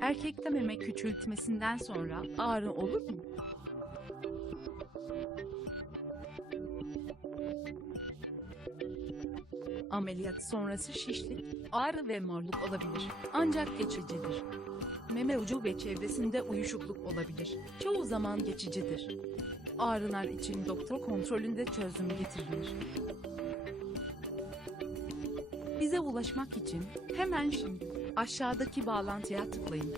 Erkekte meme küçültmesinden sonra ağrı olur mu? Ameliyat sonrası şişlik, ağrı ve morluk olabilir. Ancak geçicidir. Meme ucu ve çevresinde uyuşukluk olabilir. Çoğu zaman geçicidir. Ağrılar için doktor kontrolünde çözüm getirilir. Bize ulaşmak için hemen şimdi aşağıdaki bağlantıya tıklayın.